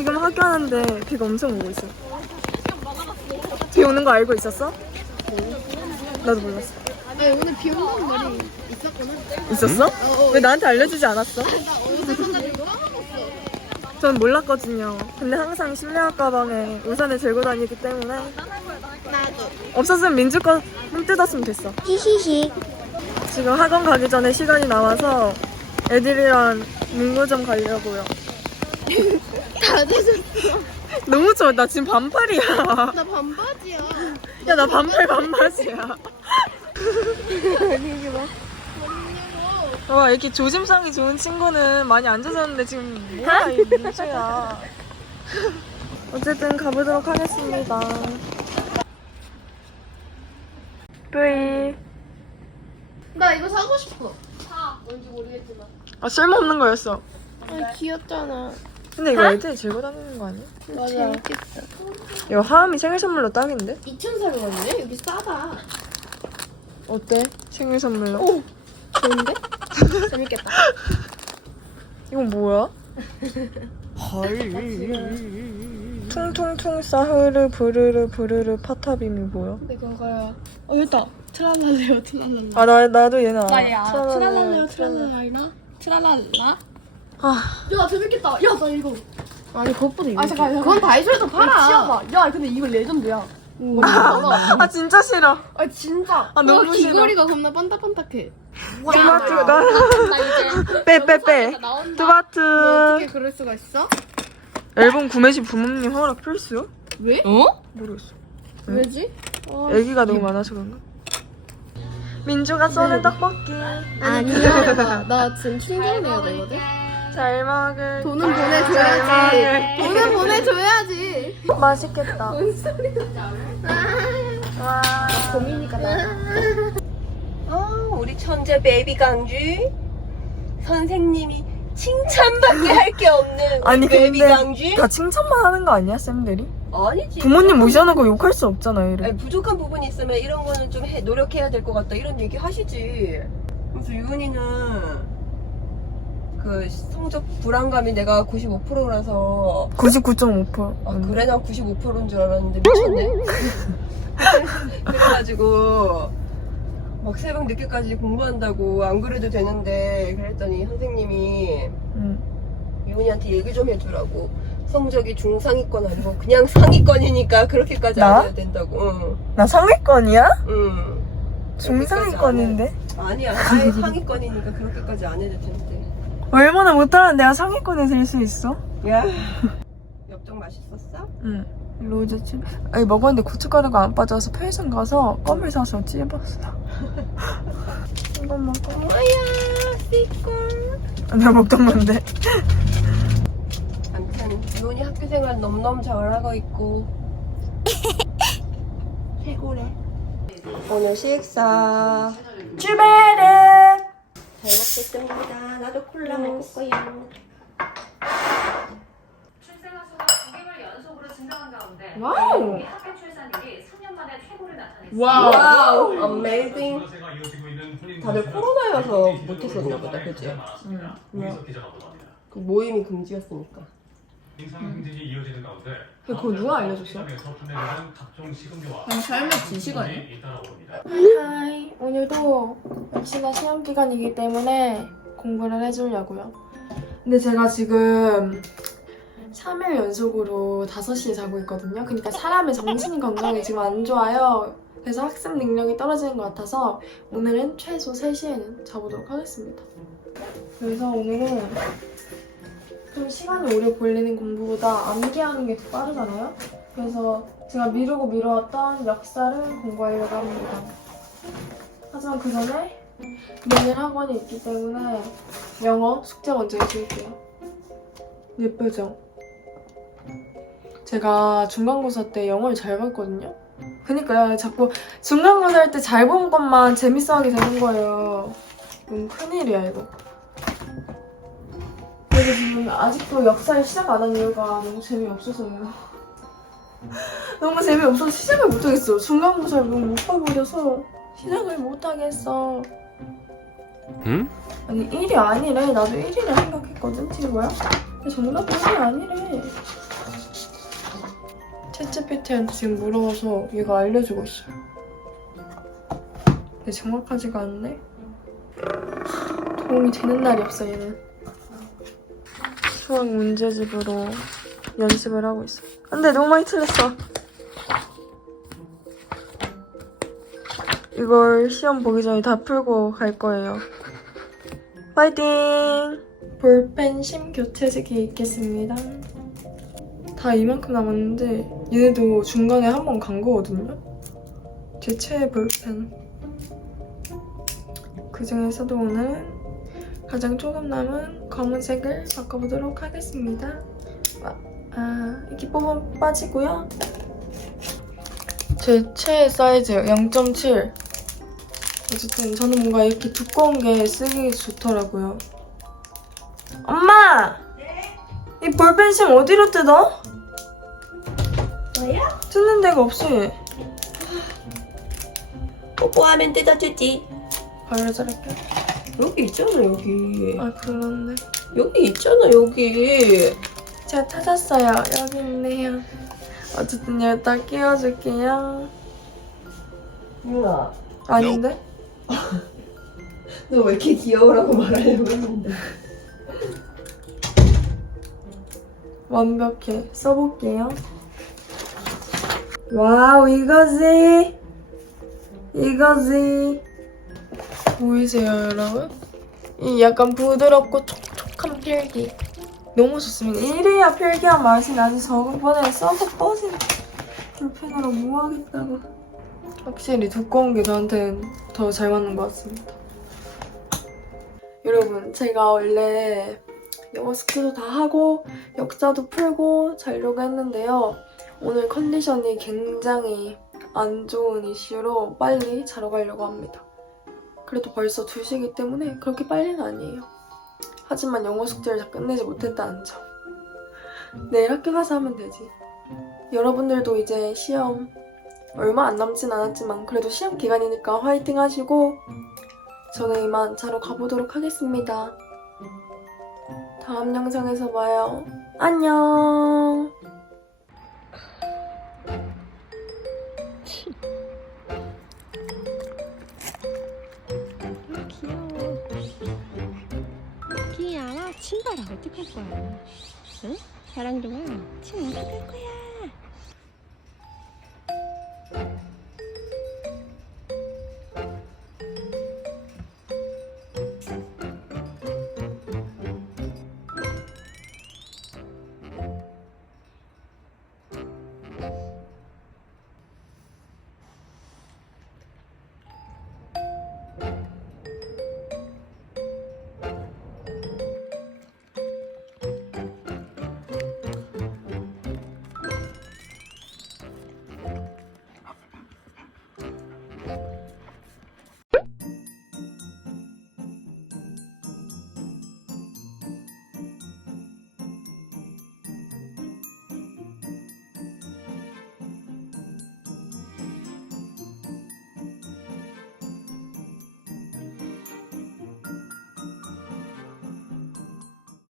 지금 학교 하는데 비가 엄청 오고 있어. 비 오는 거 알고 있었어? 나도 몰랐어. 아니 오늘 비 온다는 말이 있었구나. 있었어? 왜 나한테 알려주지 않았어? 전 몰랐거든요. 근데 항상 실내화 가방에 우산을 들고 다니기 때문에. 없었으면 민주 거홈 뜯었으면 됐어. 히히히. 지금 학원 가기 전에 시간이 나와서 애들이랑 문구점 가려고요. 다 되셨어. 너무 좋아. 나 지금 반팔이야. 나 반바지야. 야, 나 반팔 반바지야. 와, 이렇게 조심성이 좋은 친구는 많이 앉아졌는데 지금 뭐야, 이 민주야. 어쨌든 가보도록 하겠습니다. 뿌이. 나 이거 사고 싶어. 사. 뭔지 모르겠지만. 아, 쓸모없는 거였어. 아 귀엽잖아. 근데 이거 애들이 들고 다니는 거 아니야? 맞아. 재밌겠다. 이거 하은이 생일 선물로 딱인데? 2,400원이네? 여기 싸다. 어때? 생일 선물로? 오. 좋은데? 재밌겠다. 이건 뭐야? 퉁퉁퉁 싸흐르 부르르 부르르 파타빔이 뭐야? 근데 그거야. 어 여기다. 트랄랄레오 트랄랄라. 아 나 나도 얘나. 나야. 트랄랄라, 트랄랄레오 트랄랄라. 트랄랄라? 아 야 재밌겠다. 야 나 이거. 아니 그것보다 이거. 아 잠깐 그건 다이소에서 팔아. 치워봐. 야 근데 이거 레전드야. 아 진짜 싫어. 아 진짜. 아, 너무 와, 싫어. 귀걸이가 겁나 반딱반딱해. 토마토 나. 나 이제 빼빼 빼. 나온다. 토마토. 너 어떻게 그럴 수가 있어? 앨범 구매 시 부모님 허락 필수? 왜? 어? 모르겠어. 왜지? 어, 애기가 너무 많아서 그런가? 민주가 쏘는 떡볶이. 아니야. 나, 나 지금 충전해야 되거든. 잘 먹을. 돈은 잘 보내줘야지. 먹을. 돈은 보내줘야지. 맛있겠다. 뭔 소리야? 와. 봄이니까 나. 아, 우리 천재 베이비 강주 선생님이 칭찬밖에 할 게 없는 아니 베이비 근데 강주 다 칭찬만 하는 거 아니야 쌤들이? 아니지 부모님 모셔놓고 욕할 수 없잖아요. 이래. 아니, 부족한 부분이 있으면 이런 거는 좀 해- 노력해야 될 것 같다 이런 얘기 하시지 그래서 유은이는 그 성적 불안감이 내가 95%라서 99.5%. 아 그래 난 95%인 줄 알았는데 미쳤네 그래가지고 막 새벽 늦게까지 공부한다고 안 그래도 되는데 그랬더니 선생님이 응. 유은이한테 얘기 좀 해주라고 성적이 중상위권 아니고 그냥 상위권이니까 그렇게까지 나? 안 해야 된다고 응. 나 상위권이야? 응. 중상위권인데? 아니야 아예 상위권이니까 그렇게까지 안 해도 되는데 얼마나 못하면 내가 상위권에 들 수 있어? 야 엽떡 맛있었어? 응. 로즈칩. 아니 먹었는데 고춧가루가 안 빠져서 편의점 가서 껌을 사서 찝었어. 이거 먹어. 뭐야 씨꿀 내가 먹던 건데. 아무튼 유은이 학교 생활 너무너무 잘하고 있고 최고래 오늘 식사 출발해. 잘 먹겠습니다. 나도 콜라 먹을 거야 출생아 수가 9개월 연속으로 증가한 가운데 와우. 우리 학교 출산율이 3년 만에 최고를 나타냈습니다. 와우. 어메이징 다들 코로나여서 못했었나 보다 그치? 그 모임이 금지였으니까 행진이 이어지는 가운데 그거 누가 알려줬어? 아니 삶의 지시간이야? 하이. 오늘도 역시나 시험 기간이기 때문에 공부를 해주려고요. 근데 제가 지금 3일 연속으로 5시에 자고 있거든요. 그러니까 사람의 정신 건강이 지금 안 좋아요. 그래서 학습 능력이 떨어지는 것 같아서 오늘은 최소 3시에는 자보도록 하겠습니다. 그래서 오늘은 좀 시간이 오래 걸리는 공부보다 암기하는 게 더 빠르잖아요. 그래서 제가 미루고 미뤄왔던 역사를 공부하려고 합니다. 하지만 그 전에 내일 학원이 있기 때문에 영어 숙제 먼저 해줄게요. 예쁘죠? 제가 중간고사 때 영어를 잘 봤거든요? 그니까요. 자꾸 중간고사 할 때 잘 본 것만 재밌어하게 되는 거예요. 너무 큰일이야, 이거. 아직도 역사를 시작 안 한 이유가 너무 재미없어서요. 너무 재미없어서 시작을 못하겠어. 중간고사를 너무 못 봐버려서 시작을 못하겠어. 응? 아니 1이 아니래. 나도 1이라 생각했거든, 친구야. 근데 정답 그게 아니래. 챗GPT한테 지금 물어봐서 얘가 알려주고 있어요. 근데 정확하지가 않네. 도움이 되는 날이 없어 얘는. 수학 문제집으로 연습을 하고 있어. 안돼 너무 많이 틀렸어. 이걸 시험 보기 전에 다 풀고 갈 거예요. 파이팅! 볼펜 심 교체식이 있겠습니다. 다 이만큼 남았는데 얘네도 중간에 한 번 간 거거든요. 제 최애 볼펜. 그 중에서도 오늘은 가장 조금 남은 검은색을 바꿔보도록 하겠습니다. 아, 아 이렇게 뽑으면 빠지고요. 제 최애 사이즈예요. 0.7. 어쨌든 저는 뭔가 이렇게 두꺼운 게 쓰기 좋더라고요. 엄마! 이 볼펜심 어디로 뜯어? 뭐야? 뜯는 데가 없어 얘. 뽀뽀하면 뜯어주지. 발로 자를게. 여기 있잖아 여기. 아 그렇네. 여기 있잖아 여기. 제가 찾았어요. 여기 있네요. 어쨌든 여기다 끼워줄게요. 유나, 아닌데? 너 왜 이렇게 귀여우라고 말하려고 했는데. 완벽해. 써볼게요. 와우, 이거지. 이거지. 보이세요, 여러분? 이 약간 부드럽고 촉촉한 필기. 너무 좋습니다. 이래야 필기한 맛이 나지. 저번에 써서 뻗은 볼펜으로 뭐 하겠다고. 확실히 두꺼운 게 저한테는 더 잘 맞는 것 같습니다. 여러분, 제가 원래 영어 스킬도 다 하고 역사도 풀고 자려고 했는데요. 오늘 컨디션이 굉장히 안 좋은 이슈로 빨리 자러 가려고 합니다. 그래도 벌써 2시이기 때문에 그렇게 빨리는 아니에요. 하지만 영어 숙제를 다 끝내지 못했다는 점. 내일 학교 가서 하면 되지. 여러분들도 이제 시험 얼마 안 남진 않았지만 그래도 시험 기간이니까 화이팅 하시고 저는 이만 자러 가보도록 하겠습니다. 다음 영상에서 봐요. 안녕! 귀여워. 친구랑 어떡할 거야? 응? 사랑둥아, 친 어떡할 거야?